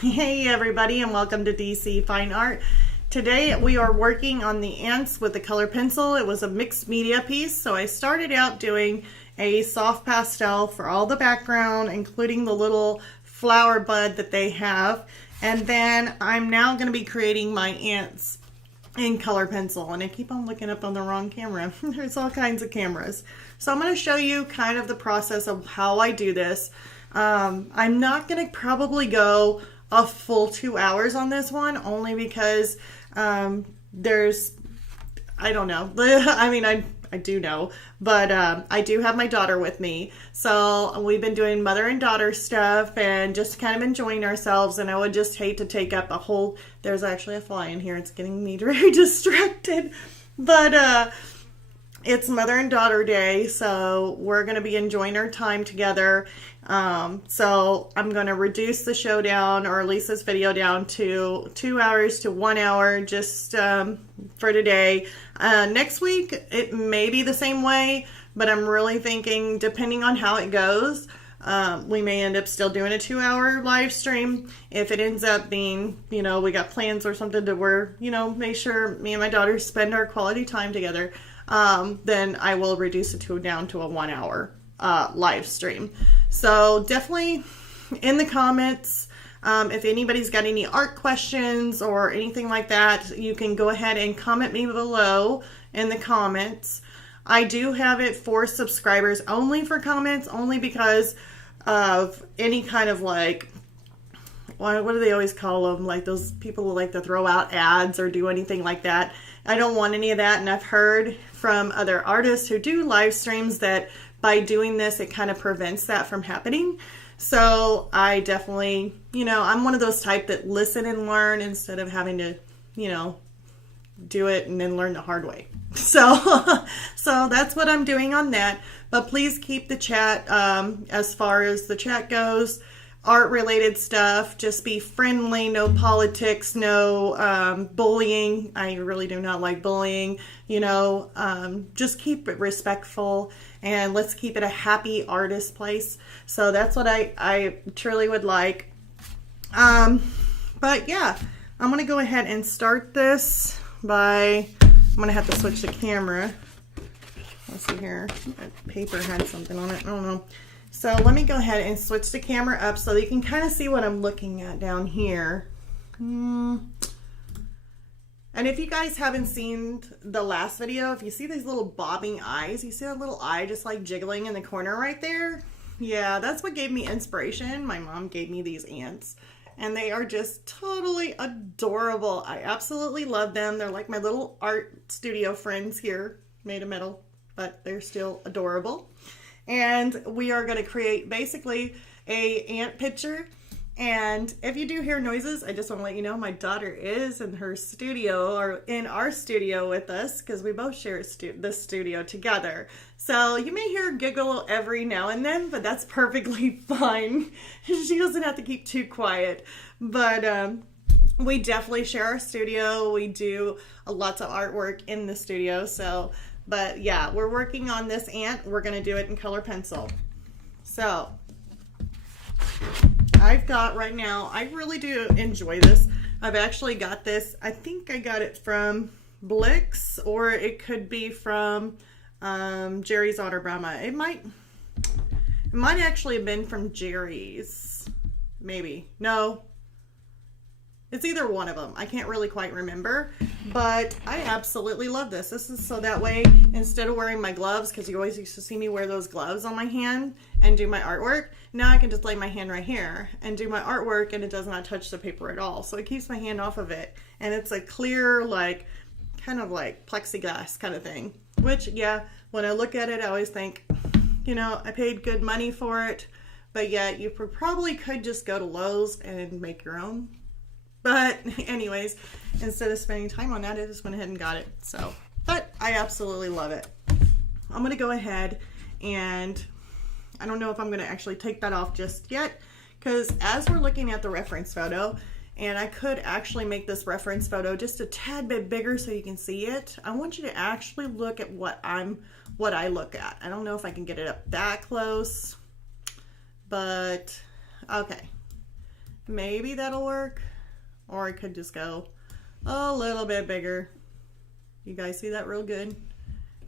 Hey everybody, and welcome to DC Fine Art. Today we are working on the ants with the color pencil. It was a mixed media piece, so I started out doing a soft pastel for all the background, including the little flower bud that they have. And then I'm now going to be creating my ants in color pencil, and I keep on looking up on the wrong camera. There's all kinds of cameras. So I'm going to show you kind of the process of how I do this. I'm not going to probably go a full 2 hours on this one, only because I don't know. I mean, I do know, but I do have my daughter with me. So we've been doing mother and daughter stuff and just kind of enjoying ourselves. And I would just hate to take up a whole, there's actually a fly in here. It's getting me very distracted. But it's mother and daughter day, so we're going to be enjoying our time together. So I'm going to reduce the show down, or at least this video down, to 2 hours to 1 hour just for today. Next week, it may be the same way, but I'm really thinking, depending on how it goes, we may end up still doing a 2 hour live stream. If it ends up being, we got plans or something to where, make sure me and my daughter spend our quality time together, then I will reduce it down to a 1 hour live stream. So definitely in the comments, if anybody's got any art questions or anything like that, you can go ahead and comment me below in the comments. I do have it for subscribers only for comments, only because of any kind of like, what do they always call them? Like those people who like to throw out ads or do anything like that. I don't want any of that, and I've heard from other artists who do live streams that by doing this, it kind of prevents that from happening. So I definitely, I'm one of those type that listen and learn instead of having to, do it and then learn the hard way. So that's what I'm doing on that. But please keep the chat, as far as the chat goes, art related stuff, just be friendly, no politics, no bullying. I really do not like bullying. Just keep it respectful, and let's keep it a happy artist place. So that's what I truly would like. But yeah, I'm gonna go ahead and start this by, I'm gonna have to switch the camera. Let's see here, that paper had something on it, I don't know. So let me go ahead and switch the camera up so that you can kind of see what I'm looking at down here. And if you guys haven't seen the last video, if you see these little bobbing eyes, you see that little eye just like jiggling in the corner right there? Yeah, that's what gave me inspiration. My mom gave me these ants, and they are just totally adorable. I absolutely love them. They're like my little art studio friends here, made of metal, but they're still adorable. And we are going to create basically a ant picture. And if you do hear noises, I just want to let you know my daughter is in her studio, or in our studio with us, because we both share this studio together. So you may hear her giggle every now and then, but that's perfectly fine. She doesn't have to keep too quiet. But we definitely share our studio. We do lots of artwork in the studio. But yeah, we're working on this ant. We're going to do it in color pencil. So I've got right now, I really do enjoy this. I've actually got this, I think I got it from Blix, or it could be from Jerry's Autobrama. It might actually have been from Jerry's. Maybe. No. It's either one of them. I can't really quite remember, but I absolutely love this. This is so that way, instead of wearing my gloves, because you always used to see me wear those gloves on my hand and do my artwork, now I can just lay my hand right here and do my artwork, and it does not touch the paper at all. So it keeps my hand off of it, and it's a clear, like, kind of like plexiglass kind of thing, which, yeah, when I look at it, I always think, I paid good money for it, but yeah, you probably could just go to Lowe's and make your own. But anyways, instead of spending time on that, I just went ahead and got it. So, but I absolutely love it. I'm going to go ahead, and I don't know if I'm going to actually take that off just yet, because as we're looking at the reference photo, and I could actually make this reference photo just a tad bit bigger so you can see it. I want you to actually look at what I look at. I don't know if I can get it up that close, but okay. Maybe that'll work. Or I could just go a little bit bigger. You guys see that real good?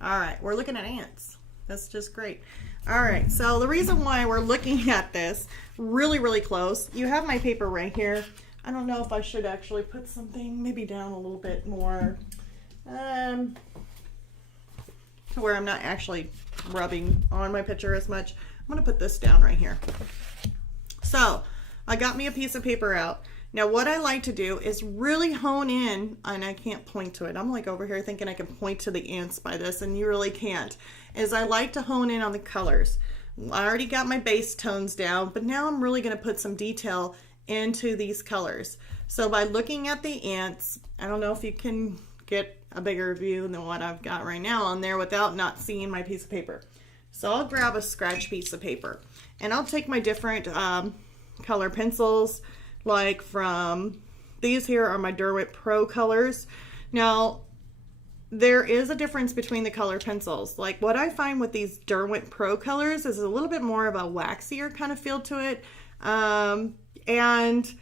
All right, we're looking at ants. That's just great. All right, so the reason why we're looking at this really close, you have my paper right here. I don't know if I should actually put something maybe down a little bit more to where I'm not actually rubbing on my picture as much. I'm gonna put this down right here. So I got me a piece of paper out. Now what I like to do is really hone in, and I can't point to it. I'm like over here thinking I can point to the ants by this, and you really can't. Is I like to hone in on the colors. I already got my base tones down, but now I'm really gonna put some detail into these colors. So by looking at the ants, I don't know if you can get a bigger view than what I've got right now on there without not seeing my piece of paper. So I'll grab a scratch piece of paper, and I'll take my different color pencils. Like from these here are my Derwent Pro colors. Now there is a difference between the color pencils. Like what I find with these Derwent Pro colors is a little bit more of a waxier kind of feel to it. And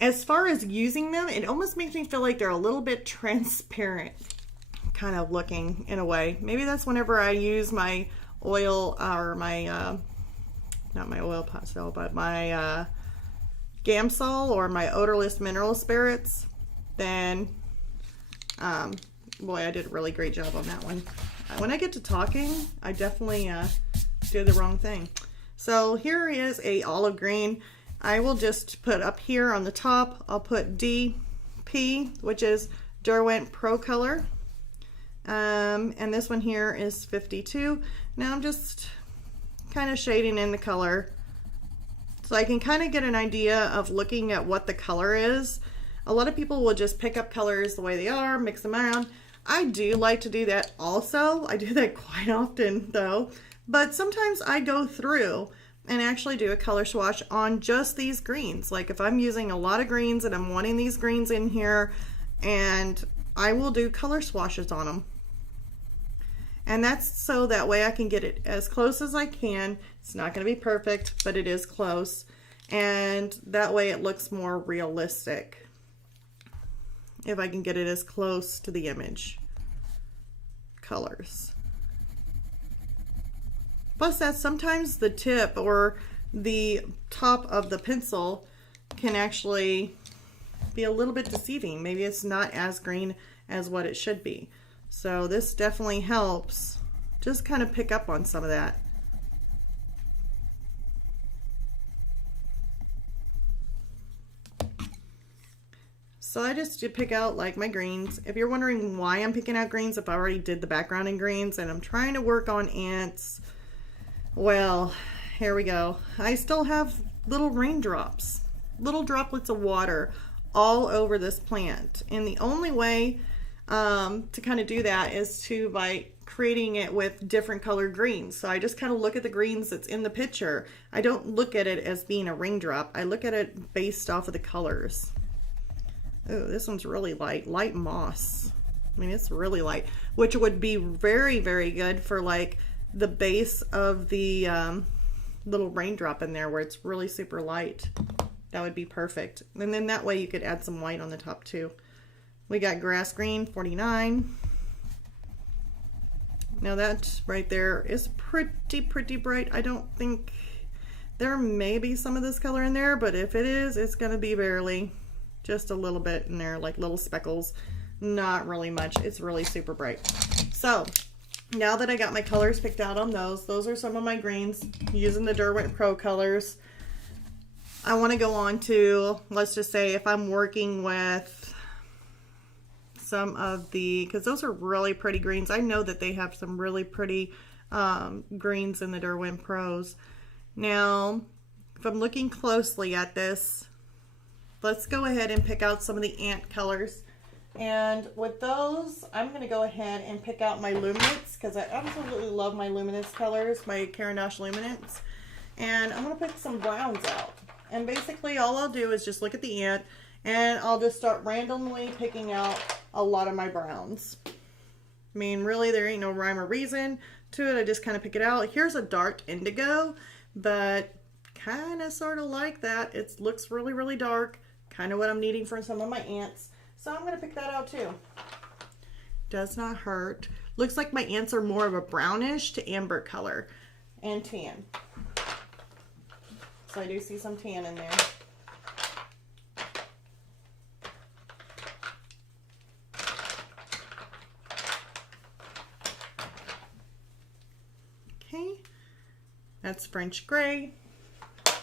as far as using them, it almost makes me feel like they're a little bit transparent kind of looking in a way. Maybe that's whenever I use my oil or my, not my oil pastel, but my Gamsol or my odorless mineral spirits, then boy, I did a really great job on that one. When I get to talking, I definitely do the wrong thing. So here is a olive green. I will just put up here on the top, I'll put DP, which is Derwent Pro color, and this one here is 52. Now I'm just kind of shading in the color so I can kind of get an idea of looking at what the color is. A lot of people will just pick up colors the way they are, mix them around. I do like to do that also. I do that quite often though. But sometimes I go through and actually do a color swatch on just these greens. Like if I'm using a lot of greens and I'm wanting these greens in here, and I will do color swatches on them. And that's so that way I can get it as close as I can. It's not going to be perfect, but it is close. And that way it looks more realistic if I can get it as close to the image colors. Plus that sometimes the tip or the top of the pencil can actually be a little bit deceiving. Maybe it's not as green as what it should be. So this definitely helps just kind of pick up on some of that. So I just pick out like my greens. If you're wondering why I'm picking out greens, if I already did the background in greens and I'm trying to work on ants, well, here we go. I still have little raindrops, little droplets of water all over this plant. And the only way to kind of do that is by creating it with different colored greens. So I just kind of look at the greens that's in the picture. I don't look at it as being a raindrop. I look at it based off of the colors. Oh, this one's really light moss. I mean, it's really light, which would be very good for like the base of the little raindrop in there where it's really super light. That would be perfect. And then that way you could add some white on the top too. We got grass green, 49. Now that right there is pretty bright. I don't think there may be some of this color in there, but if it is, it's gonna be barely, just a little bit in there, like little speckles. Not really much. It's really super bright. So now that I got my colors picked out on those are some of my greens using the Derwent Pro colors. I want to go on to, let's just say if I'm working with some of the, because those are really pretty greens. I know that they have some really pretty greens in the Derwent Pros. Now, if I'm looking closely at this, let's go ahead and pick out some of the ant colors. And with those, I'm going to go ahead and pick out my luminance, because I absolutely love my luminance colors, my Caran D'Ache luminance. And I'm going to pick some browns out. And basically all I'll do is just look at the ant, and I'll just start randomly picking out a lot of my browns. I mean, really, there ain't no rhyme or reason to it. I just kind of pick it out. Here's a dark indigo, but kind of sort of like that. It looks really, really dark, kind of what I'm needing for some of my ants. So I'm going to pick that out too. Does not hurt. Looks like my ants are more of a brownish to amber color and tan. So I do see some tan in there. Okay, that's French gray.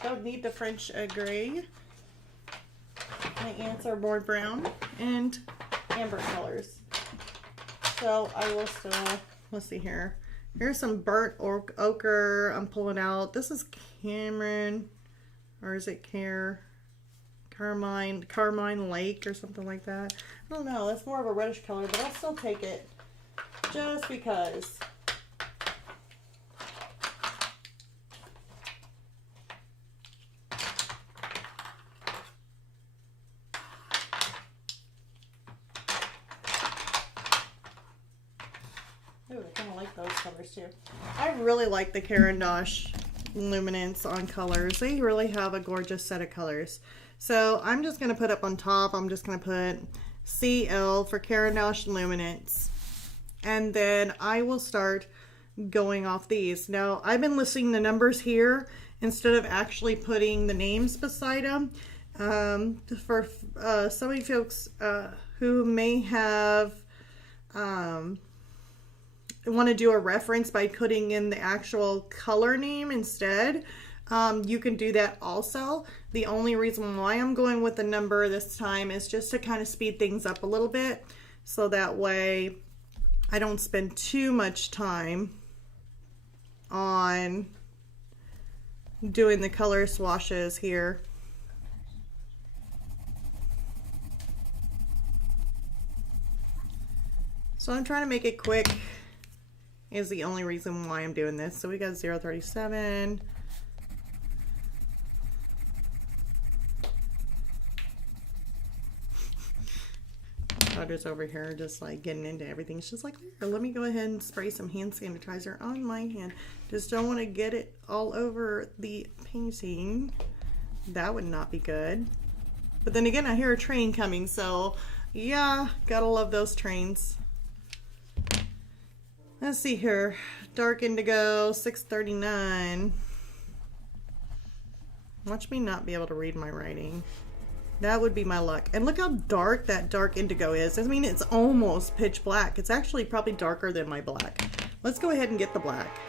Don't need the French gray. My ants are more brown and amber colors. So I will still, let's see here. Here's some burnt ochre I'm pulling out. This is Cameron, or is it Carmine Lake or something like that. I don't know. That's more of a reddish color, but I'll still take it just because. Ooh, I kind of like those colors too. I really like the Caran D'Ache luminance on colors. They really have a gorgeous set of colors. So I'm just going to put up on top, I'm just going to put CL for Caran D'Ache luminance. And then I will start going off these. Now, I've been listing the numbers here instead of actually putting the names beside them. For some of you folks who may have want to do a reference by putting in the actual color name instead, you can do that also. The only reason why I'm going with the number this time is just to kind of speed things up a little bit, so that way I don't spend too much time on doing the color swashes here. So I'm trying to make it quick, is the only reason why I'm doing this. So we got 037. Daughter's over here just like getting into everything. She's like, here, let me go ahead and spray some hand sanitizer on my hand. Just don't want to get it all over the painting. That would not be good. But then again, I hear a train coming, so yeah, gotta love those trains. Let's see here. Dark indigo, 639. Watch me not be able to read my writing. That would be my luck. And look how dark that dark indigo is. I mean, it's almost pitch black. It's actually probably darker than my black. Let's go ahead and get the black.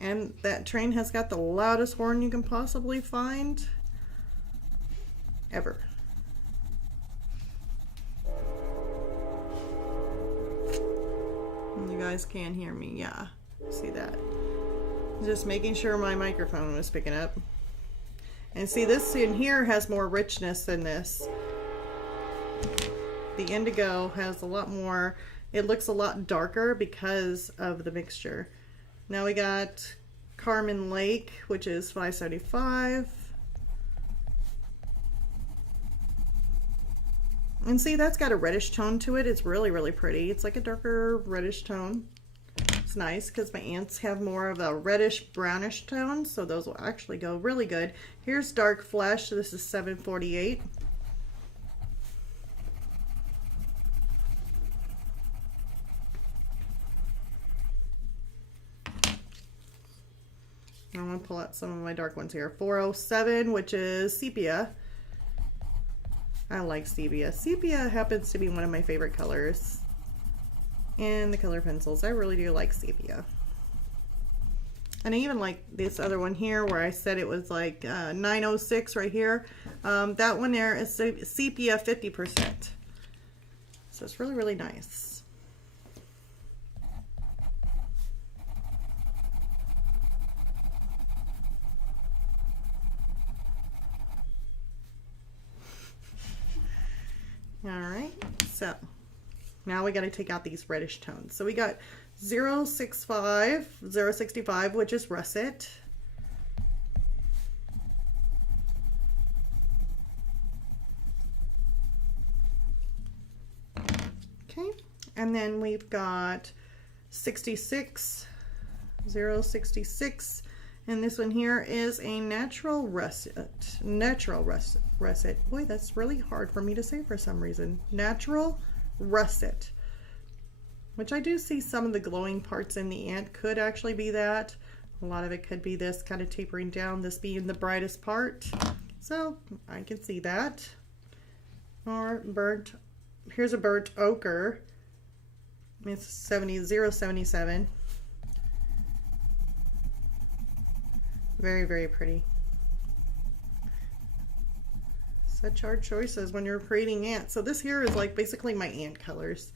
And that train has got the loudest horn you can possibly find ever. You guys can hear me, yeah. See that? Just making sure my microphone was picking up. And see, this in here has more richness than this. The indigo has a lot more, it looks a lot darker because of the mixture. Now we got Carmen Lake, which is 575. And see, that's got a reddish tone to it. It's really, really pretty. It's like a darker reddish tone. It's nice because my ants have more of a reddish brownish tone, so those will actually go really good. Here's Dark Flesh. This is 748. I'm going to pull out some of my dark ones here. 407, which is Sepia. I like sepia. Sepia happens to be one of my favorite colors. And the color pencils, I really do like sepia. And I even like this other one here where I said it was like 906 right here. That one there is sepia 50%. So it's really, really nice. All right, so now we got to take out these reddish tones. So we got 065, 065, which is russet. Okay, and then we've got 66, 066, And this one here is a natural russet. Natural russet. Boy, that's really hard for me to say for some reason. Natural russet. Which I do see some of the glowing parts in the ant could actually be that. A lot of it could be this kind of tapering down, this being the brightest part. So I can see that. Or burnt, here's a burnt ochre. It's 077. Very, very pretty. Such hard choices when you're creating ants. So this here is like basically my ant colors.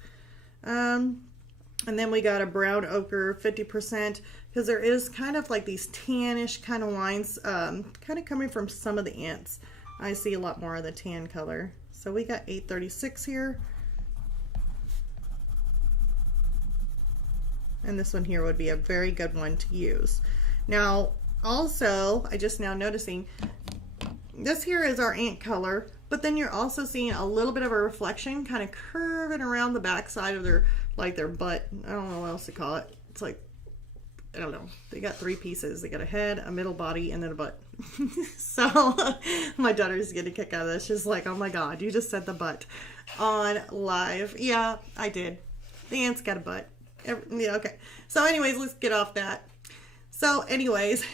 And then we got a brown ochre, 50%, because there is kind of like these tannish kind of lines, kind of coming from some of the ants. I see a lot more of the tan color. So we got 836 here. And this one here would be a very good one to use. Now, also, I just now noticing, this here is our ant color, but then you're also seeing a little bit of a reflection kind of curving around the back side of their, like their butt. I don't know what else to call it. It's like, I don't know. They got 3 pieces. They got a head, a middle body, and then a butt. So my daughter's getting a kick out of this. She's like, oh my God, you just said the butt on live. Yeah, I did. The ant's got a butt. Yeah, okay. So anyways, let's get off that. So anyways,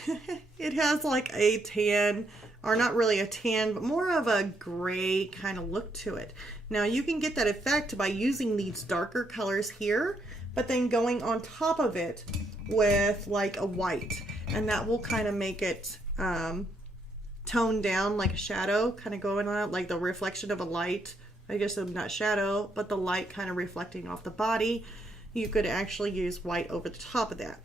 it has like a tan, or not really a tan, but more of a gray kind of look to it. Now you can get that effect by using these darker colors here, but then going on top of it with like a white, and that will kind of make it toned down like a shadow kind of going on, like the reflection of a light. I guess not shadow, but the light kind of reflecting off the body. You could actually use white over the top of that.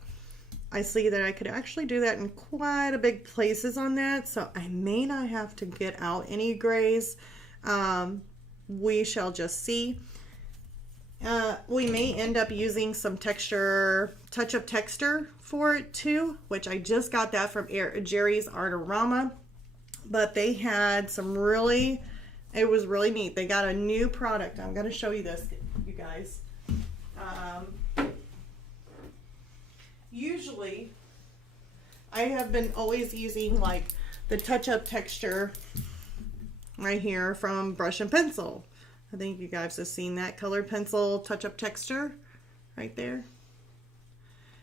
I see that I could actually do that in quite a big places on that, so I may not have to get out any grays. We shall just see. We may end up using some texture, touch-up texture for it too, which I just got that from Jerry's Artorama, but they had some really, it was really neat. They got a new product. I'm going to show you this, you guys. Usually I have been always using like the touch-up texture right here from Brush and Pencil. I think you guys have seen that colored pencil touch-up texture right there,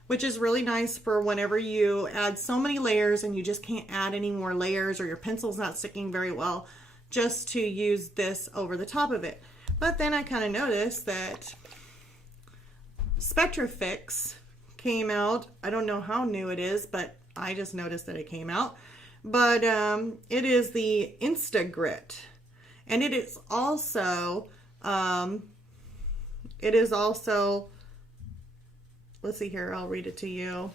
which is really nice for whenever you add so many layers and you just can't add any more layers, or your pencil's not sticking very well, just to use this over the top of it. But then I kind of noticed that Spectrafix came out. I don't know how new it is, but I just noticed that it came out. But it is the Instagrit, and it is also let's see here, I'll read it to you.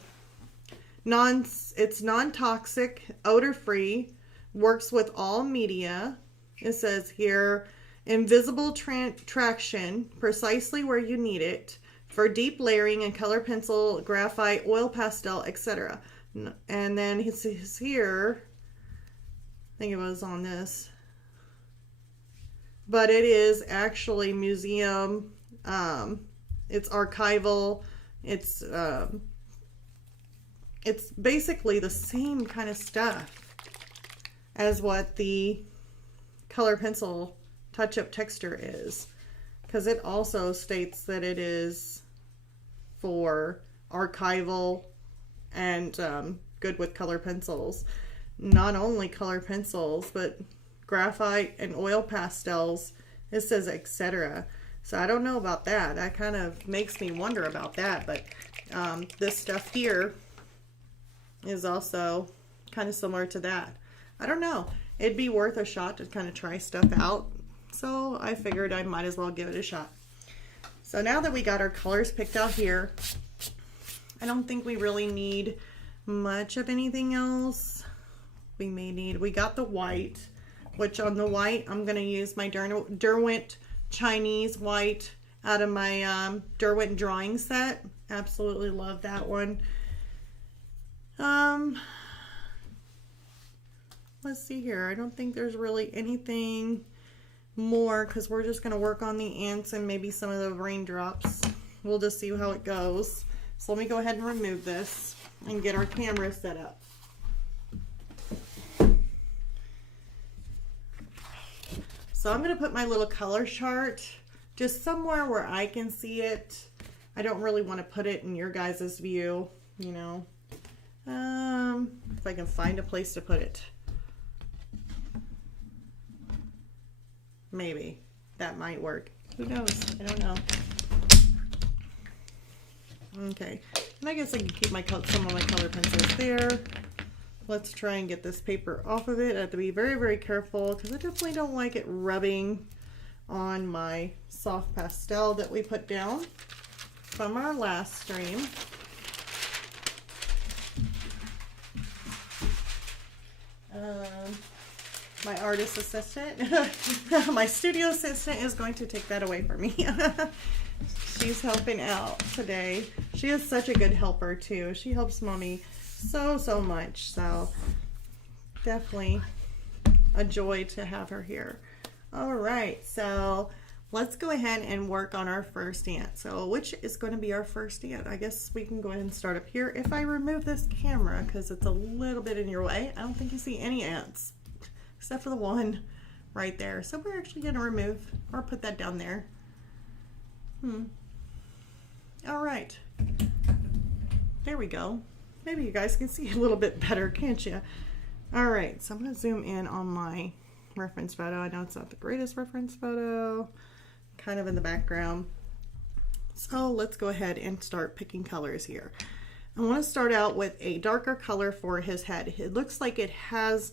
It's non-toxic, odor-free, works with all media. It says here, invisible traction, precisely where you need it, for deep layering and color pencil, graphite, oil pastel, etc. And then it's here, I think it was on this, but it is actually museum, it's archival, it's basically the same kind of stuff as what the color pencil touch-up texture is, because it also states that it is for archival and good with color pencils. Not only color pencils, but graphite and oil pastels. It says etc. So I don't know about that. That kind of makes me wonder about that. But this stuff here is also kind of similar to that. I don't know. It'd be worth a shot to kind of try stuff out. So I figured I might as well give it a shot. So now that we got our colors picked out here, I don't think we really need much of anything else. We got the white, which on the white, I'm going to use my Derwent Chinese white out of my Derwent drawing set. Absolutely love that one. Let's see here. I don't think there's really anything more, because we're just going to work on the ants and maybe some of the raindrops. We'll just see how it goes. So let me go ahead and remove this and get our camera set up. So I'm going to put my little color chart just somewhere where I can see it. I don't really want to put it in your guys' view, you know. If I can find a place to put it. Maybe that might work. Who knows? I don't know. Okay, and I guess I can keep some of my color pencils there. Let's try and get this paper off of it. I have to be very, very careful because I definitely don't like it rubbing on my soft pastel that we put down from our last stream. My artist assistant, my studio assistant is going to take that away from me. She's helping out today. She is such a good helper too. She helps Mommy so much. So definitely a joy to have her here. All right, so let's go ahead and work on our first ant. So which is going to be our first ant? I guess we can go ahead and start up here. If I remove this camera because it's a little bit in your way, I don't think you see any ants except for the one right there. So we're actually going to remove or put that down there. All right, there we go. Maybe you guys can see a little bit better, can't you? All right, so I'm going to zoom in on my reference photo. I know it's not the greatest reference photo, kind of in the background. So let's go ahead and start picking colors here. I want to start out with a darker color for his head. It looks like it has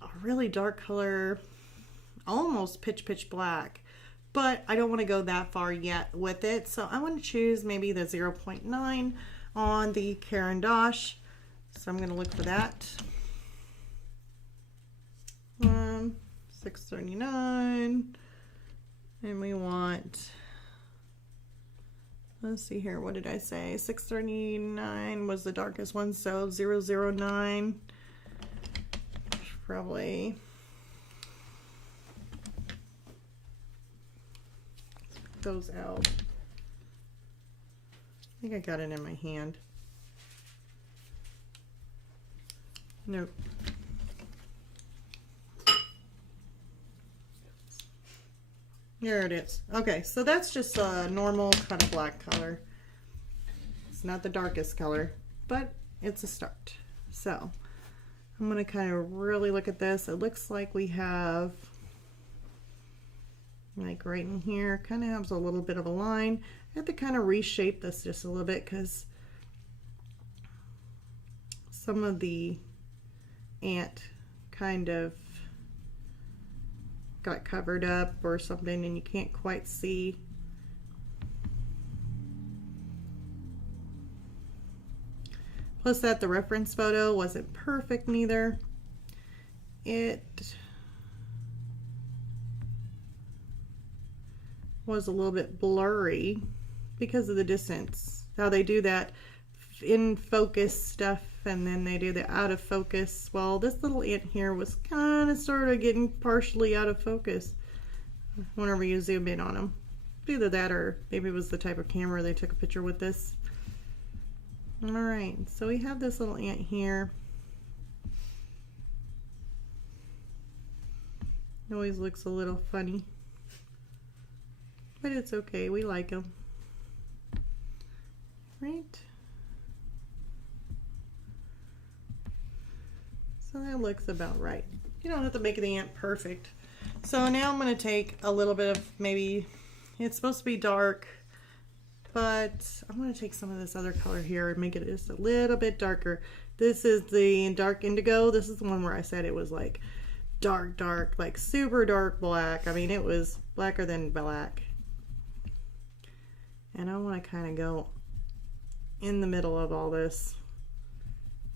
a really dark color, almost pitch black, but I don't want to go that far yet with it. So I want to choose maybe the 0.9 on the Caran D'Ache. So I'm going to look for that. 639, and we want, let's see here, what did I say? 639 was the darkest one, so 009 probably. Those out. I think I got it in my hand. Nope. There it is. Okay, so that's just a normal kind of black color. It's not the darkest color, but it's a start. So I'm going to kind of really look at this. It looks like we have, like right in here, kind of has a little bit of a line. I have to kind of reshape this just a little bit because some of the ant kind of got covered up or something and you can't quite see. Plus that the reference photo wasn't perfect neither. It was a little bit blurry because of the distance. How they do that in focus stuff and then they do the out of focus. Well, this little ant here was kind of sort of getting partially out of focus whenever you zoom in on them. Either that or maybe it was the type of camera they took a picture with this. All right, so we have this little ant here. It always looks a little funny, but it's okay, we like him. Right? So that looks about right. You don't have to make the ant perfect. So now I'm going to take a little bit of, maybe it's supposed to be dark, but I'm going to take some of this other color here and make it just a little bit darker. This is the dark indigo. This is the one where I said it was like dark, like super dark black. I mean, it was blacker than black. And I want to kind of go in the middle of all this.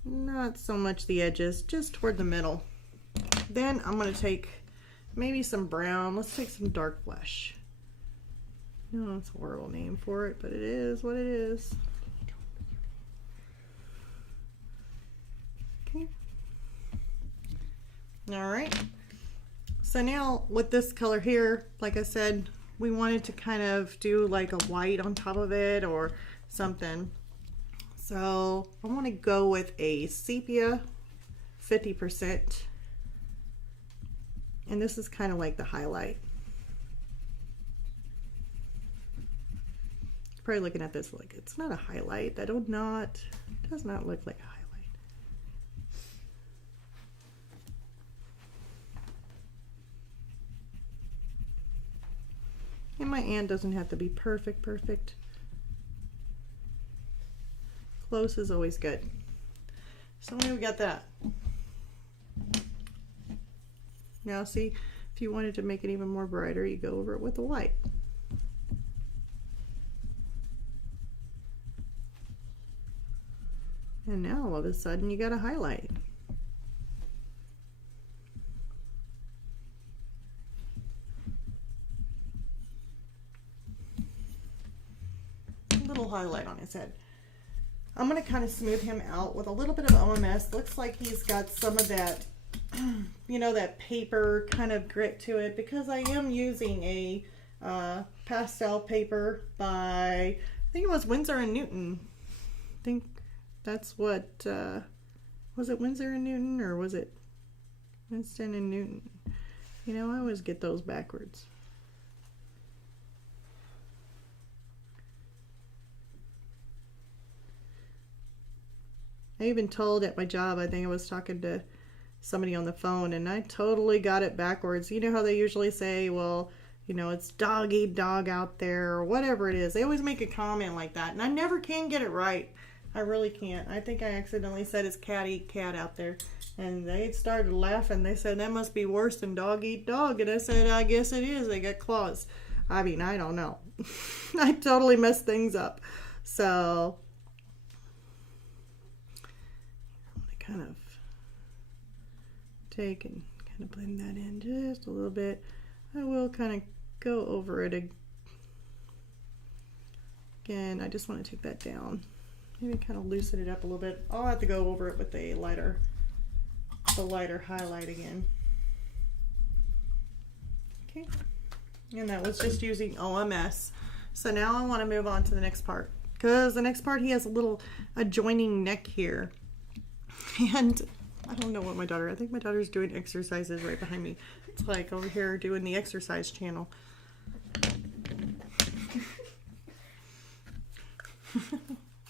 Not so much the edges, just toward the middle. Then I'm going to take maybe some brown. Let's take some dark flesh. No, it's a horrible name for it, but it is what it is. Okay. All right. So now with this color here, like I said, we wanted to kind of do like a white on top of it or something. So I want to go with a sepia 50%. And this is kind of like the highlight. Probably looking at this like it's not a highlight. That does not look like a highlight. And my and doesn't have to be perfect. Close is always good. So we got that. Now see, if you wanted to make it even more brighter, you go over it with the white. And now all of a sudden you got a highlight. A little highlight on his head. I'm going to kind of smooth him out with a little bit of OMS. Looks like he's got some of that, you know, that paper kind of grit to it, because I am using a pastel paper by, I think it was Winsor Newton. I think that's what, was it Winsor Newton or was it Winston and Newton? You know, I always get those backwards. I even told at my job, I think I was talking to somebody on the phone, and I totally got it backwards. You know how they usually say, well, you know, it's dog eat dog out there, or whatever it is. They always make a comment like that, and I never can get it right. I really can't. I think I accidentally said it's cat eat cat out there, and they started laughing. They said, that must be worse than dog eat dog, and I said, I guess it is. They got claws. I mean, I don't know. I totally messed things up. So kind of take and kind of blend that in just a little bit. I will kind of go over it again. I just want to take that down, maybe kind of loosen it up a little bit. I'll have to go over it with the lighter highlight again. Okay, and that was just using OMS. So now I want to move on to the next part, because the next part, he has a little adjoining neck here. And I don't know what I think my daughter's doing exercises right behind me. It's like over here doing the exercise channel.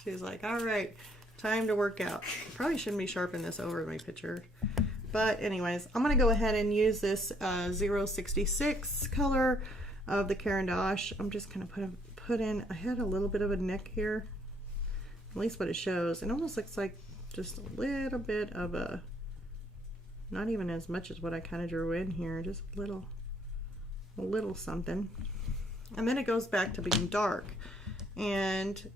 She's like, all right, time to work out. Probably shouldn't be sharpening this over my picture. But anyways, I'm going to go ahead and use this 066 color of the Caran D'Ache. I'm just going to put in, I had a little bit of a neck here. At least what it shows. It almost looks like just a little bit of a, not even as much as what I kind of drew in here, just a little something. And then it goes back to being dark, and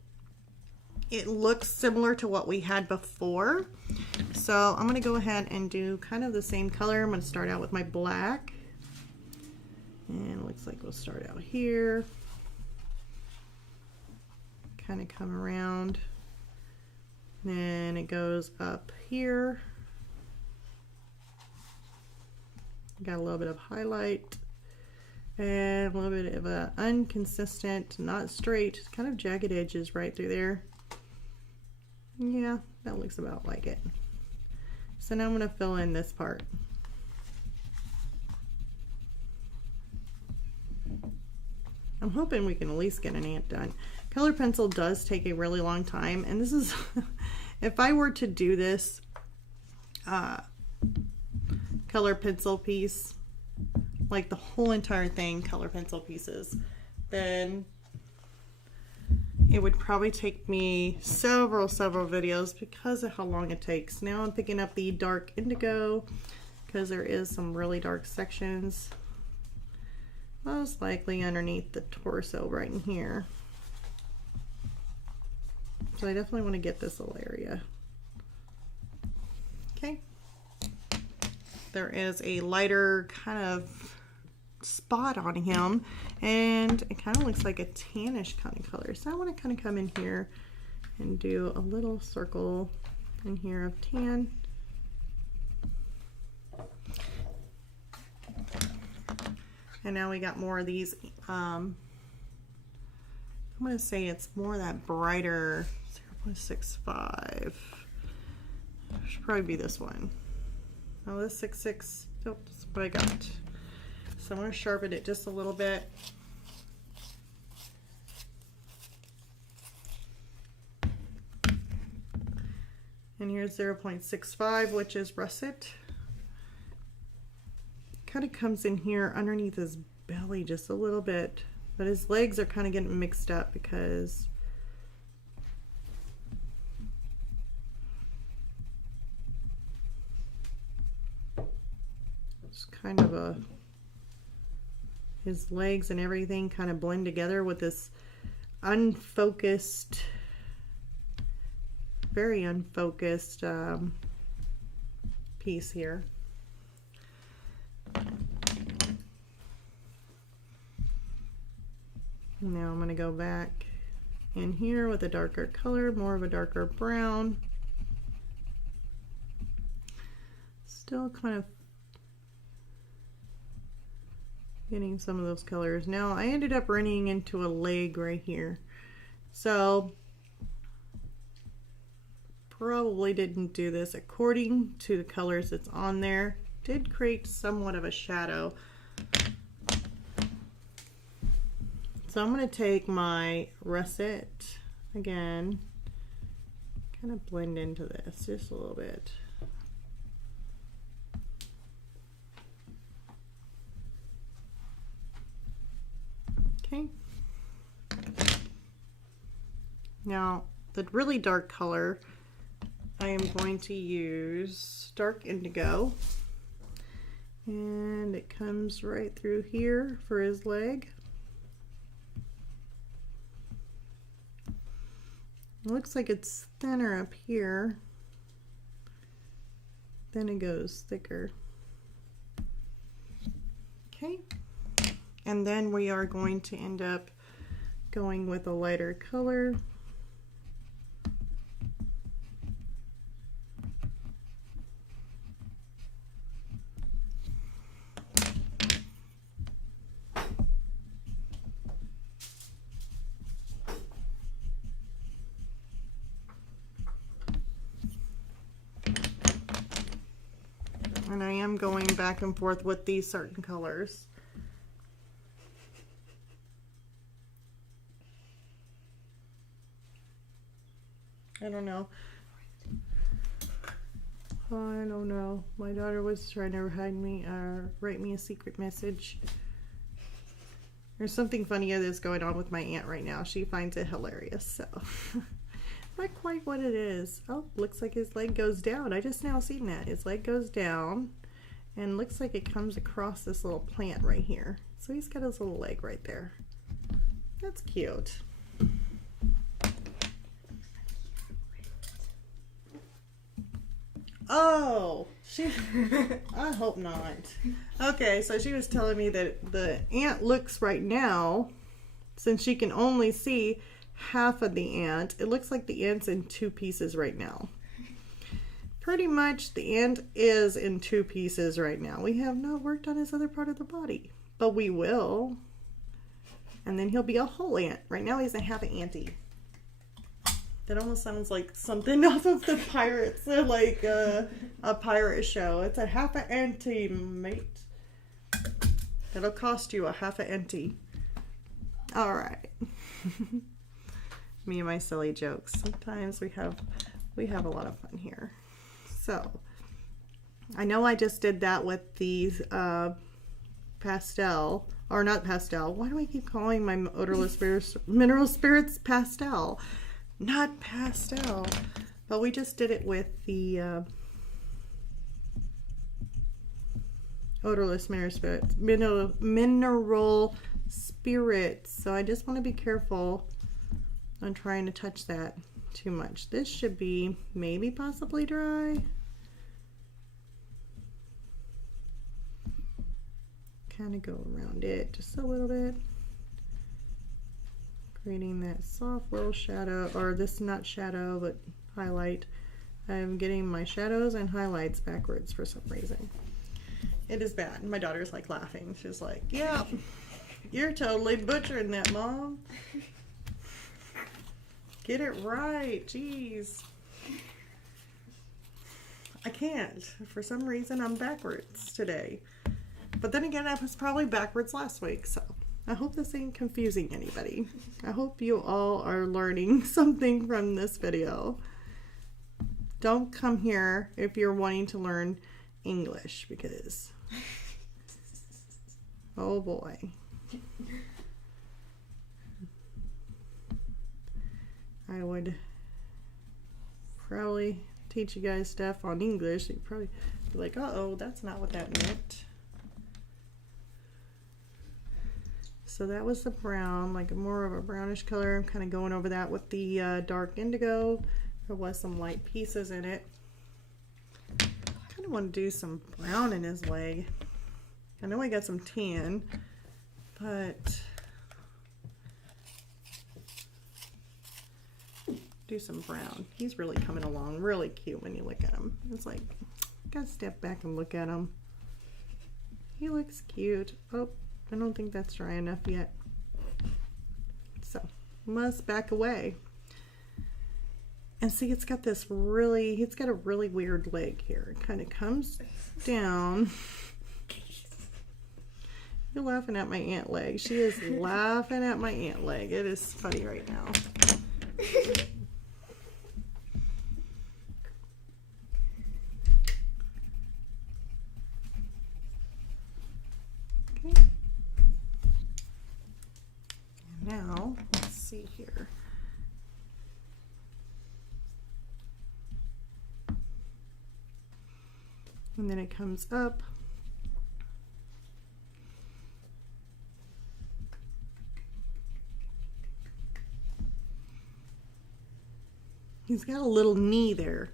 it looks similar to what we had before. So I'm going to go ahead and do kind of the same color. I'm going to start out with my black, and it looks like we'll start out here, kind of come around. Then it goes up here. Got a little bit of highlight and a little bit of a inconsistent, not straight, kind of jagged edges right through there. Yeah, that looks about like it. So now I'm going to fill in this part. I'm hoping we can at least get an ant done. Color pencil does take a really long time, and this is, if I were to do this color pencil piece, like the whole entire thing, color pencil pieces, then it would probably take me several videos because of how long it takes. Now I'm picking up the dark indigo because there is some really dark sections, most likely underneath the torso right in here. So I definitely want to get this little area. Okay. There is a lighter kind of spot on him, and it kind of looks like a tannish kind of color. So I want to kind of come in here and do a little circle in here of tan. And now we got more of these, I'm going to say it's more that brighter 0.65. Should probably be this one. Oh, this 66. Nope, that's what I got. So I'm going to sharpen it just a little bit. And here's 0.65, which is russet. Kind of comes in here underneath his belly just a little bit, but his legs are kind of getting mixed up because it's kind of his legs and everything kind of blend together with this unfocused, very unfocused piece here. Now I'm going to go back in here with a darker color, more of a darker brown. Still kind of getting some of those colors. Now I ended up running into a leg right here. So probably didn't do this according to the colors that's on there. Did create somewhat of a shadow. So I'm going to take my russet again, kind of blend into this just a little bit. Okay. Now the really dark color, I am going to use dark indigo, and it comes right through here for his leg. It looks like it's thinner up here, then it goes thicker. Okay, and then we are going to end up going with a lighter color. And I am going back and forth with these certain colors. I don't know. I don't know. My daughter was trying to hide me, write me a secret message. There's something funny that's going on with my aunt right now. She finds it hilarious, so. Not quite what it is. Oh, looks like his leg goes down. I just now seen that. His leg goes down and looks like it comes across this little plant right here. So he's got his little leg right there. That's cute. Oh, I hope not. Okay, so she was telling me that the ant looks right now, since she can only see half of the ant, it looks like the ant's in two pieces right now. Pretty much the ant is in two pieces right now. We have not worked on his other part of the body, but we will. And then he'll be a whole ant. Right now he's a half an anty. That almost sounds like something off of the Pirates, like a pirate show. It's a half an anty, mate. That'll cost you a half an anty. All right. Me and my silly jokes. Sometimes we have a lot of fun here. So I know I just did that with these pastel, or not pastel. Why do I keep calling my odorless mineral spirits pastel? Not pastel. But we just did it with the odorless mineral spirits. So I just want to be careful on trying to touch that too much. This should be maybe possibly dry. Kind of go around it just a little bit, creating that soft little shadow, or this not shadow but highlight. I'm getting my shadows and highlights backwards for some reason. It is bad. My daughter's like laughing. She's like, yeah, you're totally butchering that, Mom. Get it right. Jeez. I can't. For some reason, I'm backwards today. But then again, I was probably backwards last week, so I hope this ain't confusing anybody. I hope you all are learning something from this video. Don't come here if you're wanting to learn English, because oh boy. I would probably teach you guys stuff on English. You'd probably be like, uh-oh, that's not what that meant. So that was the brown, like more of a brownish color. I'm kind of going over that with the dark indigo. There was some light pieces in it. I kind of want to do some brown in his leg. I know I got some tan, but do some brown. He's really coming along really cute when you look at him. It's like, gotta step back and look at him. He looks cute. Oh, I don't think that's dry enough yet. So, must back away. And see, it's got this really, he's got a really weird leg here. It kind of comes down. You're laughing at my ant leg. She is laughing at my ant leg. It is funny right now. Okay. And now, let's see here. And then it comes up. He's got a little knee there.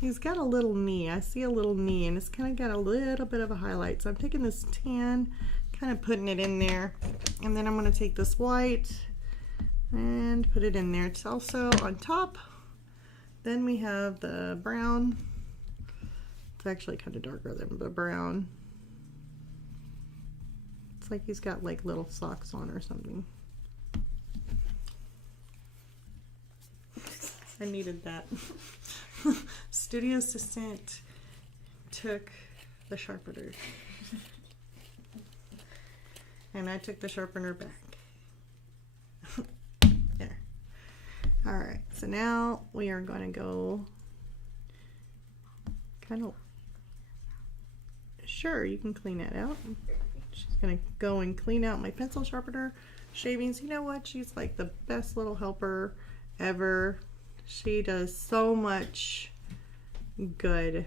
He's got a little knee. I see a little knee, and it's kind of got a little bit of a highlight. So I'm taking this tan, kind of putting it in there. And then I'm going to take this white and put it in there. It's also on top. Then we have the brown. It's actually kind of darker than the brown. It's like he's got like little socks on or something. I needed that. Studio assistant took the sharpener. And I took the sharpener back. There. Alright, so now we are going to go kind of... Sure, you can clean that out. She's going to go and clean out my pencil sharpener shavings. You know what? She's like the best little helper ever. She does so much good.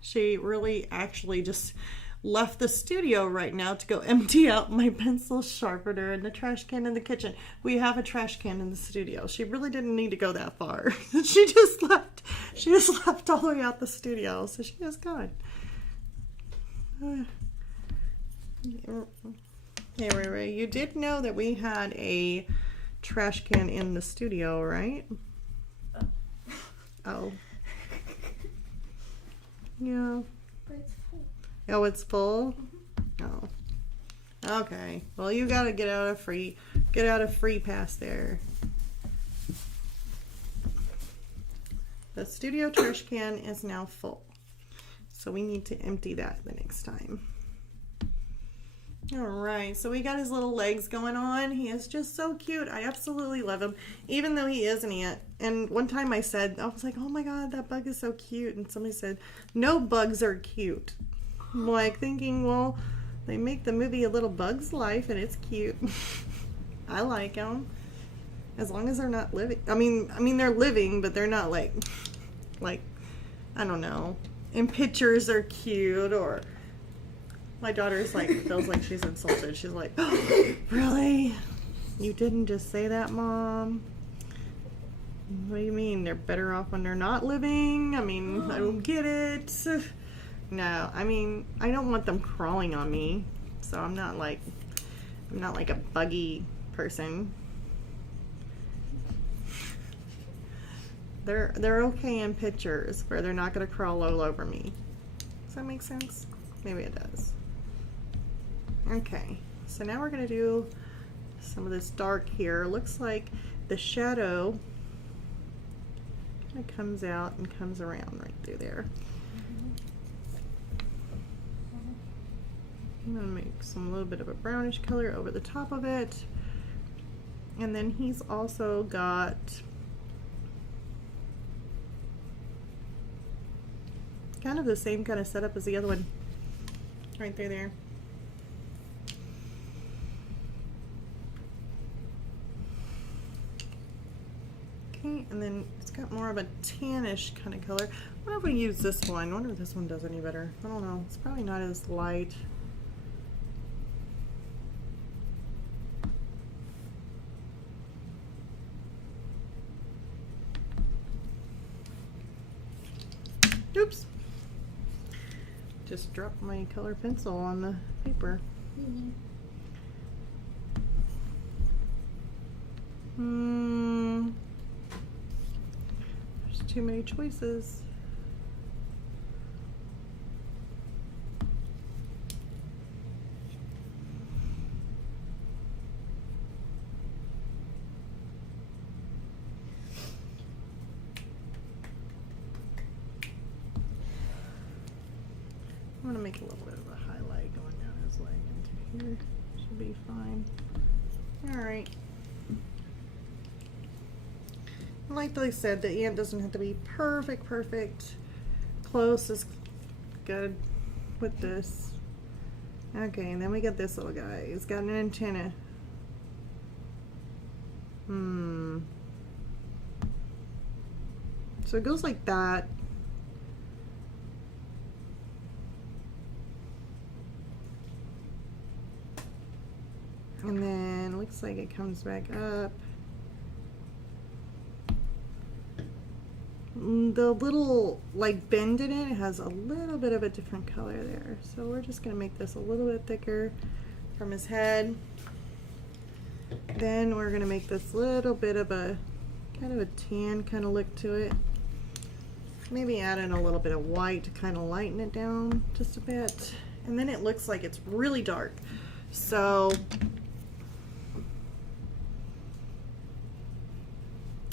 She really actually just left the studio right now to go empty out my pencil sharpener in the trash can in the kitchen. We have a trash can in the studio. She really didn't need to go that far. She just left all the way out the studio, so she is gone. Hey, Ray, you did know that we had a trash can in the studio, right? Oh. Yeah. But it's full. Oh, it's full? Oh. Okay. Well, you gotta get out of free pass there. The studio trash can is now full. So we need to empty that the next time. Alright, so we got his little legs going on. He is just so cute. I absolutely love him, even though he is an ant. And one time I was like, oh my god, that bug is so cute. And somebody said, no bugs are cute. I'm like thinking, well, they make the movie A Little Bug's Life and it's cute. I like them. As long as they're not living. I mean they're living, but they're not like, I don't know. In pictures are cute, or... My daughter's like, feels like she's insulted. She's like, oh, really? You didn't just say that, Mom? What do you mean? They're better off when they're not living? I mean, I don't get it. No, I mean, I don't want them crawling on me. So I'm not like a buggy person. They're okay in pictures where they're not going to crawl all over me. Does that make sense? Maybe it does. Okay, so now we're going to do some of this dark here. Looks like the shadow It comes out and comes around right through there. I'm gonna make some little bit of a brownish color over the top of it. And then he's also got kind of the same kind of setup as the other one right through there. Okay, and then it's got more of a tannish kind of color. I wonder if we use this one. I wonder if this one does any better. I don't know. It's probably not as light. Oops. Just dropped my color pencil on the paper. There's too many choices. I'm gonna make a little bit of a highlight going down his leg into here. Should be fine. Alright. Like I said, the ant doesn't have to be perfect. Close is good with this. Okay, and then we got this little guy. He's got an antenna. So it goes like that. And then looks like it comes back up. The little like bend in it has a little bit of a different color there. So we're just gonna make this a little bit thicker from his head. Then we're gonna make this little bit of a kind of a tan kind of look to it. Maybe add in a little bit of white to kind of lighten it down just a bit. And then it looks like it's really dark. So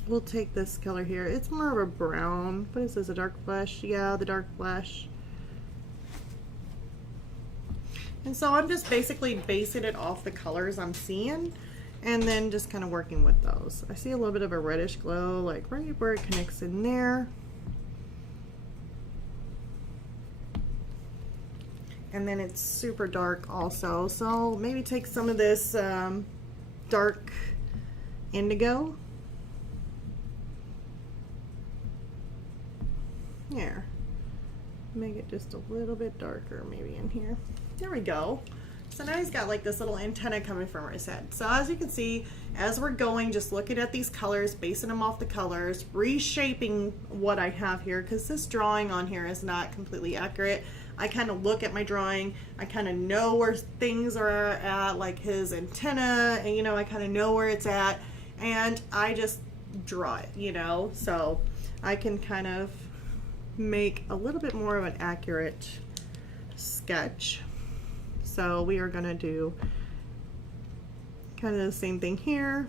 we'll take this color here. It's more of a brown. What is this, a dark flesh? Yeah, the dark flesh. And so I'm just basically basing it off the colors I'm seeing and then just kind of working with those. I see a little bit of a reddish glow, like right where it connects in there. And then it's super dark also. So maybe take some of this dark indigo. There. Make it just a little bit darker maybe in here. There we go. So now he's got like this little antenna coming from his head. So as you can see, as we're going, just looking at these colors, basing them off the colors, reshaping what I have here, because this drawing on here is not completely accurate. I kind of look at my drawing, I kind of know where things are at, like his antenna, and you know, I kind of know where it's at, and I just draw it, you know, so I can kind of make a little bit more of an accurate sketch. So we are going to do kind of the same thing here.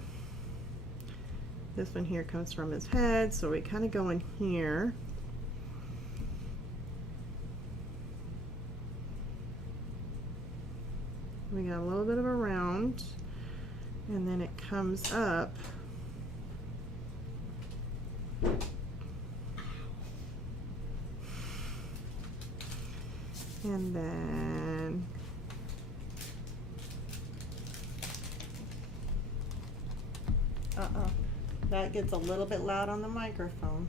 This one here comes from his head, so we kind of go in here. We got a little bit of a round, and then it comes up. And then that gets a little bit loud on the microphone.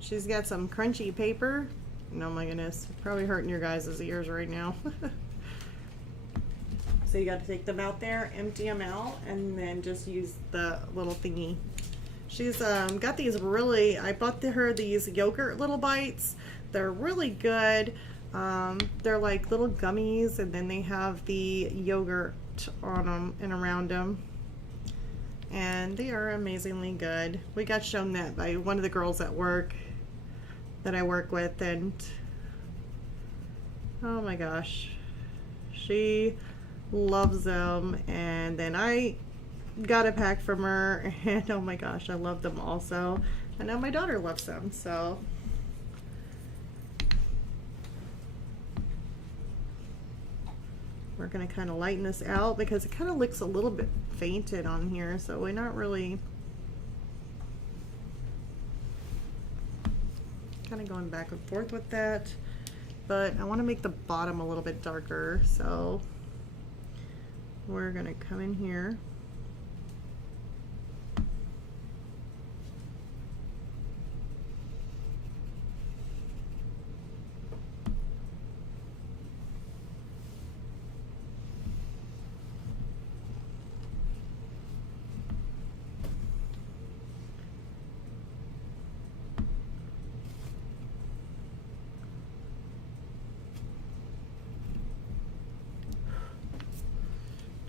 She's got some crunchy paper. Oh my goodness, probably hurting your guys' ears right now. So you got to take them out there, empty them out, and then just use the little thingy. She's got these really, I bought her these yogurt little bites. They're really good. They're like little gummies, and then they have the yogurt on them and around them. And they are amazingly good. We got shown that by one of the girls at work that I work with, and oh my gosh, she loves them. And then I got a pack from her, and oh my gosh, I love them also. I know my daughter loves them, so. We're gonna kind of lighten this out because it kind of looks a little bit fainted on here, so we're not really kind of going back and forth with that. But I want to make the bottom a little bit darker, so we're gonna come in here.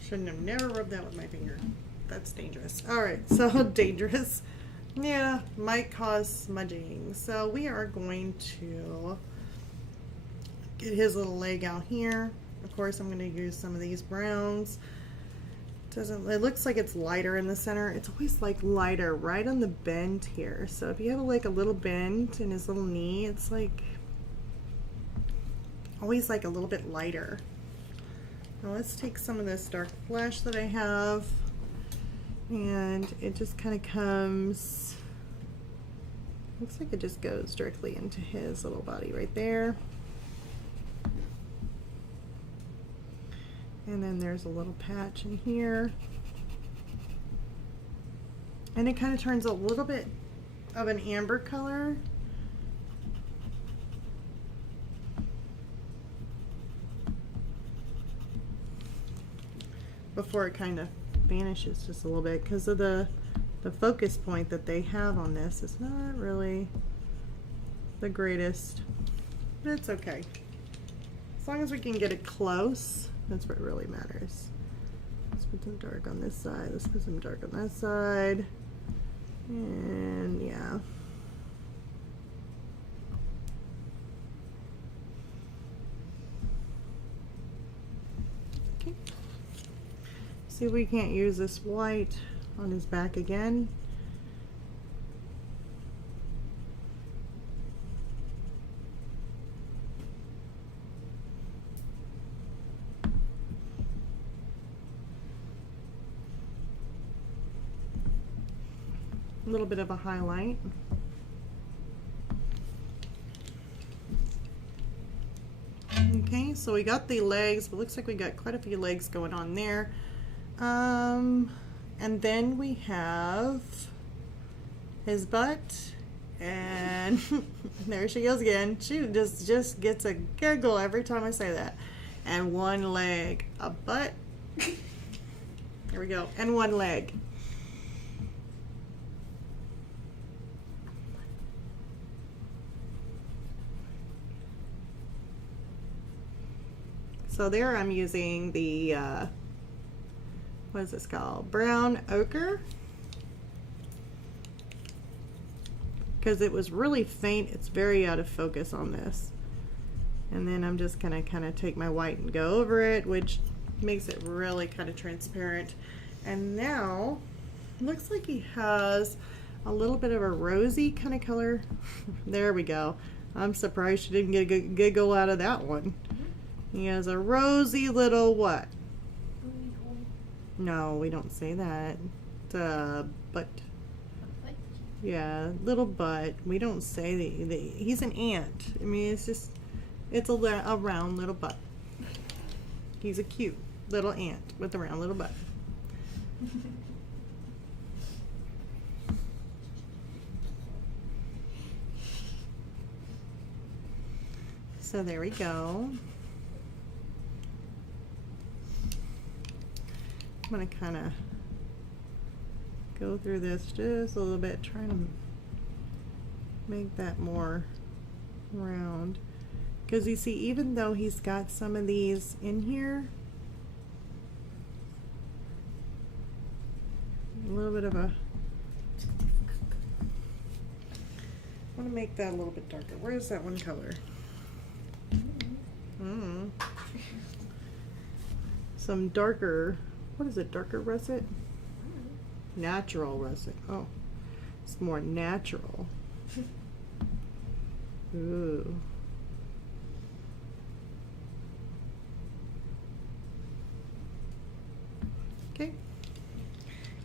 Shouldn't have never rubbed that with my finger. That's dangerous. Alright, so dangerous. Yeah, might cause smudging. So we are going to get his little leg out here. Of course, I'm going to use some of these browns. It looks like it's lighter in the center. It's always like lighter right on the bend here. So if you have like a little bend in his little knee, it's like always like a little bit lighter. Now let's take some of this dark flesh that I have, and it just kind of comes, looks like it just goes directly into his little body right there. And then there's a little patch in here. And it kind of turns a little bit of an amber color. Before it kind of vanishes just a little bit because of the focus point that they have on this is not really the greatest, but it's okay. As long as we can get it close, that's what really matters. Let's put some dark on this side. Let's put some dark on that side. And yeah. Okay. See if we can't use this white on his back again. A little bit of a highlight. Okay, so we got the legs, but looks like we got quite a few legs going on there. And then we have his butt, and there she goes again. She just gets a giggle every time I say that. And one leg, a butt. There we go, and one leg. So there I'm using the, what is this called? Brown ochre. Because it was really faint, it's very out of focus on this. And then I'm just gonna kind of take my white and go over it, which makes it really kind of transparent. And now, looks like he has a little bit of a rosy kind of color. There we go. I'm surprised she didn't get a giggle out of that one. He has a rosy little what? No, we don't say that. Butt. Yeah, little butt. We don't say the he's an ant. I mean, it's just, it's a round little butt. He's a cute little ant with a round little butt. So there we go. I'm going to kind of go through this just a little bit, trying to make that more round. Because you see, even though he's got some of these in here, a little bit of a, I want to make that a little bit darker. Where's that one color? Some darker, what is it, darker russet? Natural rustic. Oh, it's more natural. Ooh. Okay.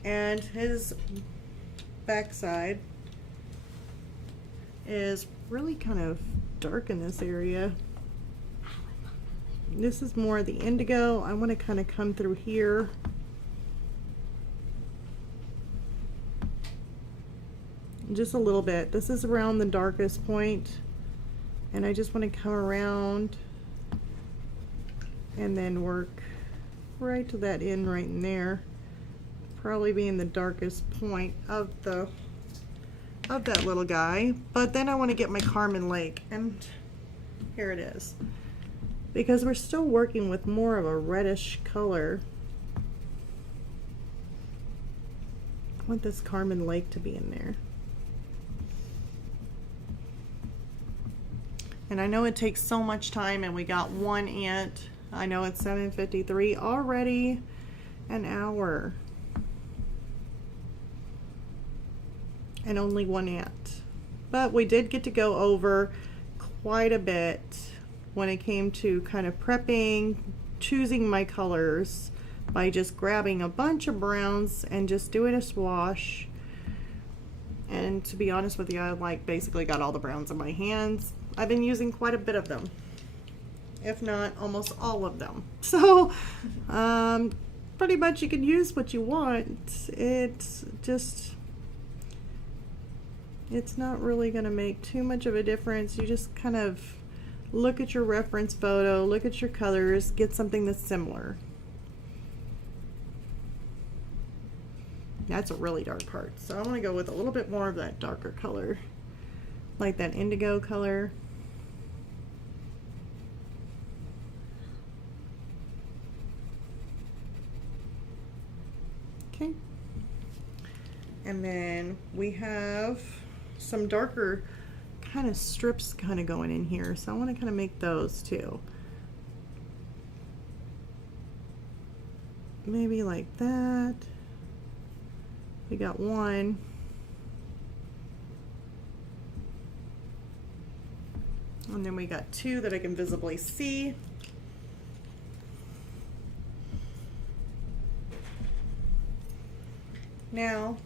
And his backside is really kind of dark in this area. This is more the indigo. I want to kind of come through here. Just a little bit. This is around the darkest point, and I just want to come around and then work right to that end right in there, probably being the darkest point of that little guy. But then I want to get my Carmen Lake, and here it is, because we're still working with more of a reddish color. I want this Carmen Lake to be in there. And I know it takes so much time, and we got one ant. I know it's 7:53 already, an hour. And only one ant. But we did get to go over quite a bit when it came to kind of prepping, choosing my colors by just grabbing a bunch of browns and just doing a swash. And to be honest with you, I like basically got all the browns in my hands. I've been using quite a bit of them, if not almost all of them. So pretty much you can use what you want. It's not really going to make too much of a difference. You just kind of look at your reference photo, look at your colors, get something that's similar. That's a really dark part, so I want to go with a little bit more of that darker color, like that indigo color. Okay, and then we have some darker kind of strips kind of going in here, so I want to kind of make those too. Maybe like that. We got one. And then we got two that I can visibly see. Now,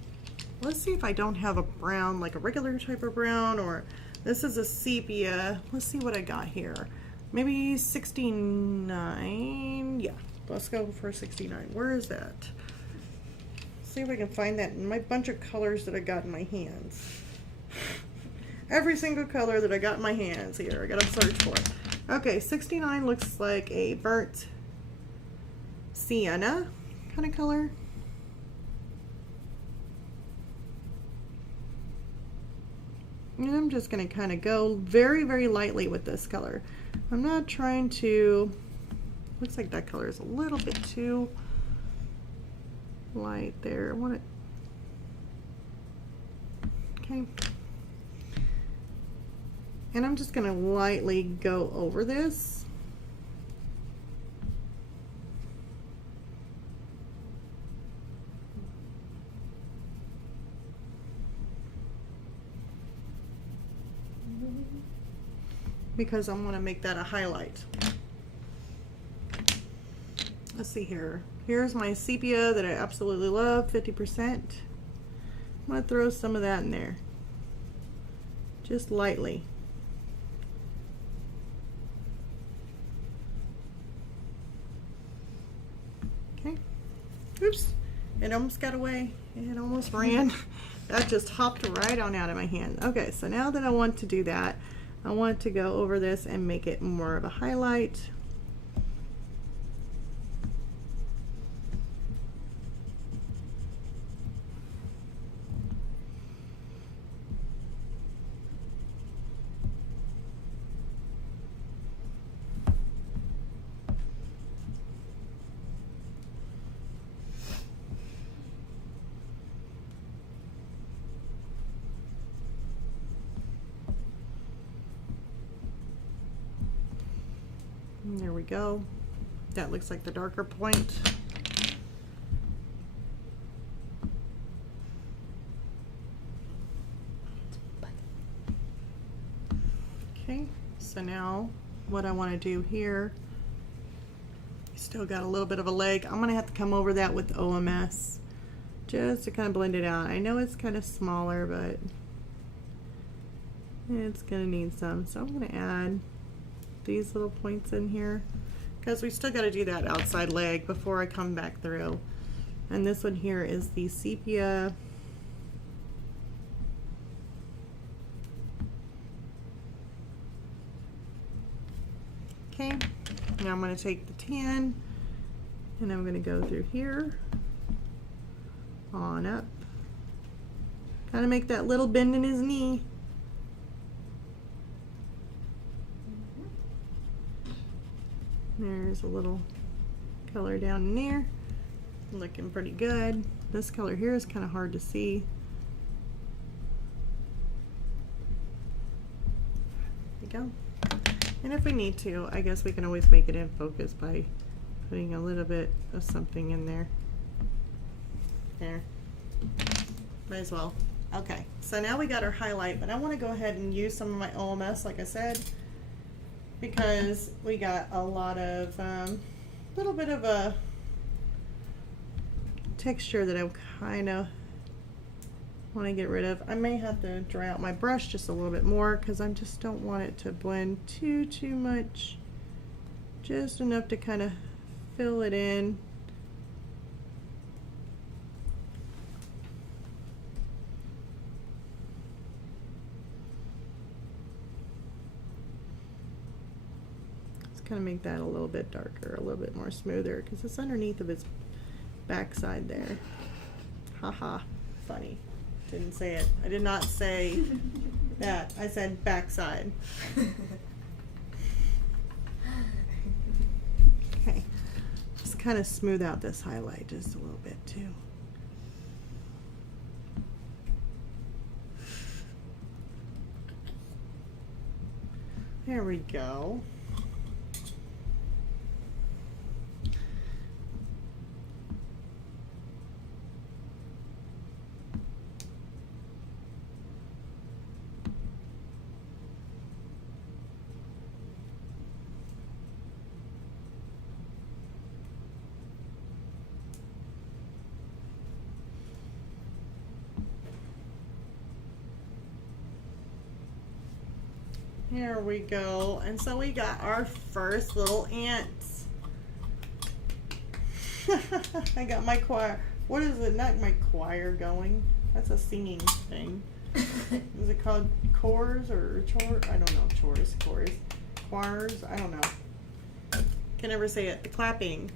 let's see if I don't have a brown, like a regular type of brown, or this is a sepia. Let's see what I got here. Maybe 69. Yeah, let's go for 69. Where is that? See if I can find that in my bunch of colors that I got in my hands. Every single color that I got in my hands here, I gotta search for it. Okay, 69 looks like a burnt sienna kind of color. And I'm just gonna kind of go very, very lightly with this color. I'm not trying to, looks like that color is a little bit too light there. I want it, okay. And I'm just gonna lightly go over this. Because I want to make that a highlight. Let's see here. Here's my sepia that I absolutely love, 50%. I'm going to throw some of that in there. Just lightly. Okay. Oops. It almost got away. It almost ran. That just hopped right on out of my hand. Okay, so now that I want to do that, I want to go over this and make it more of a highlight. And there we go. That looks like the darker point. Okay, so now what I want to do here, still got a little bit of a leg. I'm going to have to come over that with OMS just to kind of blend it out. I know it's kind of smaller, but it's going to need some. So I'm going to add these little points in here because we still got to do that outside leg before I come back through. And this one here is the sepia. Okay, now I'm going to take the tan and I'm going to go through here, on up, kind of make that little bend in his knee. There's a little color down in there, looking pretty good. This color here is kind of hard to see. There you go. And if we need to, I guess we can always make it in focus by putting a little bit of something in there. There. Might as well. Okay, so now we got our highlight, but I want to go ahead and use some of my OMS, like I said, because we got a lot of, little bit of a texture that I kind of want to get rid of. I may have to dry out my brush just a little bit more because I just don't want it to blend too much. Just enough to kind of fill it in. Let's kind of make that a little bit darker, a little bit more smoother because it's underneath of its backside there. Haha, funny. Didn't say it. I did not say that. I said backside. Okay. Just kind of smooth out this highlight just a little bit too. There we go. There we go. And so we got our first little ants. I got my choir. What is it? Not my choir going. That's a singing thing. Is it called chores or chore? I don't know. Chores, chorus, choirs. I don't know. Can never say it. The clapping.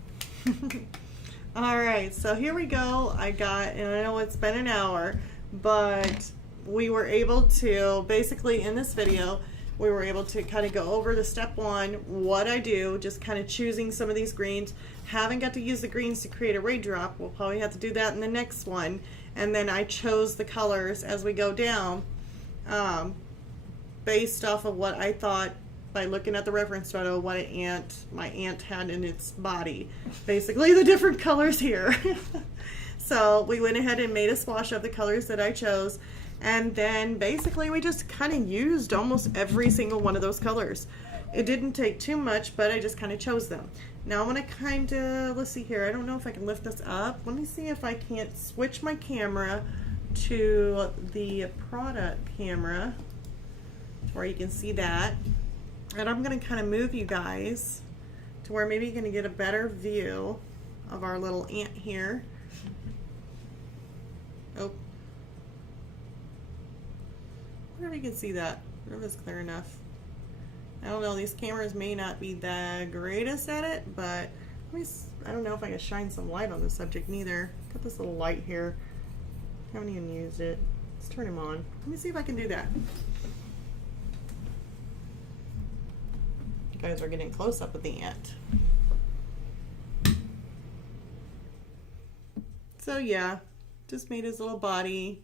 All right. So here we go. I got, and I know it's been an hour, but we were able to basically in this video. We were able to kind of go over the step one, what I do, just kind of choosing some of these greens. Haven't got to use the greens to create a raindrop. We'll probably have to do that in the next one. And then I chose the colors as we go down based off of what I thought by looking at the reference photo, what my ant had in its body. Basically the different colors here. So we went ahead and made a swatch of the colors that I chose. And then basically we just kind of used almost every single one of those colors. It didn't take too much, but I just kind of chose them. Now I'm going to kind of, let's see here. I don't know if I can lift this up. Let me see if I can't switch my camera to the product camera where you can see that. And I'm going to kind of move you guys to where maybe you're going to get a better view of our little ant here. Oh. I don't know if you can see that. I don't know if it's clear enough. I don't know, these cameras may not be the greatest at it, but I don't know if I can shine some light on the subject neither. Got this little light here. Haven't even used it. Let's turn him on. Let me see if I can do that. You guys are getting close up with the ant. So yeah, just made his little body.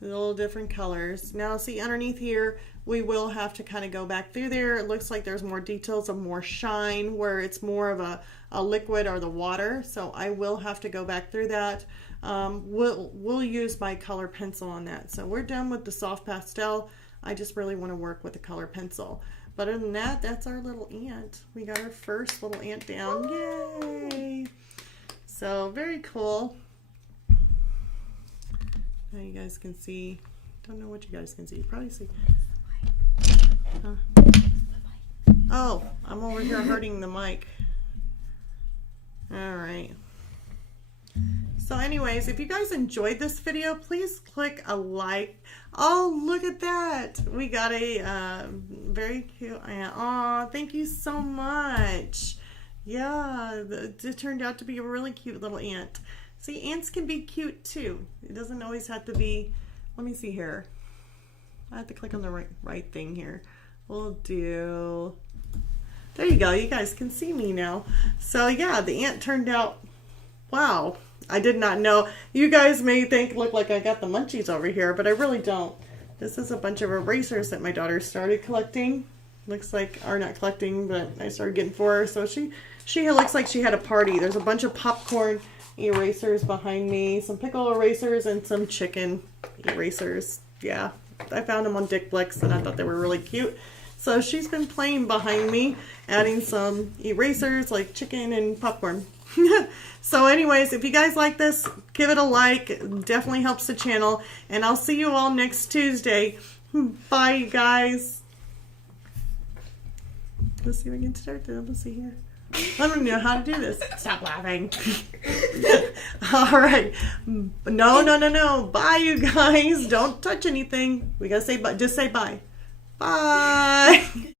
Little different colors. Now see underneath here, we will have to kind of go back through there. It looks like there's more details of more shine where it's more of a liquid or the water. So I will have to go back through that. We'll use my color pencil on that. So we're done with the soft pastel. I just really want to work with a color pencil. But other than that, that's our little ant. We got our first little ant down. Yay! So very cool. Now you guys can see. Don't know what you guys can see. You probably see. Huh? Oh, I'm over here hurting the mic. All right. So anyways, if you guys enjoyed this video, please click a like. Oh, look at that. We got a very cute ant. Aw, thank you so much. Yeah, it turned out to be a really cute little ant. See, ants can be cute too. It doesn't always have to be, let me see here. I have to click on the right thing here. We'll do, there you go. You guys can see me now. So yeah, the ant turned out, wow. I did not know. You guys may look like I got the munchies over here, but I really don't. This is a bunch of erasers that my daughter started collecting. Looks like, or not collecting, but I started getting for her. So she looks like she had a party. There's a bunch of popcorn erasers behind me, some pickle erasers, and some chicken erasers. Yeah, I found them on Dick Blix, and I thought they were really cute. So she's been playing behind me, adding some erasers like chicken and popcorn. So anyways, if you guys like this, give it a like. It definitely helps the channel. And I'll see you all next Tuesday. Bye, you guys. Let's see if we can start this. Let's see here. I don't know how to do this. Stop laughing. All right. No. Bye, you guys. Don't touch anything. We gotta say bye. Just say bye. Bye.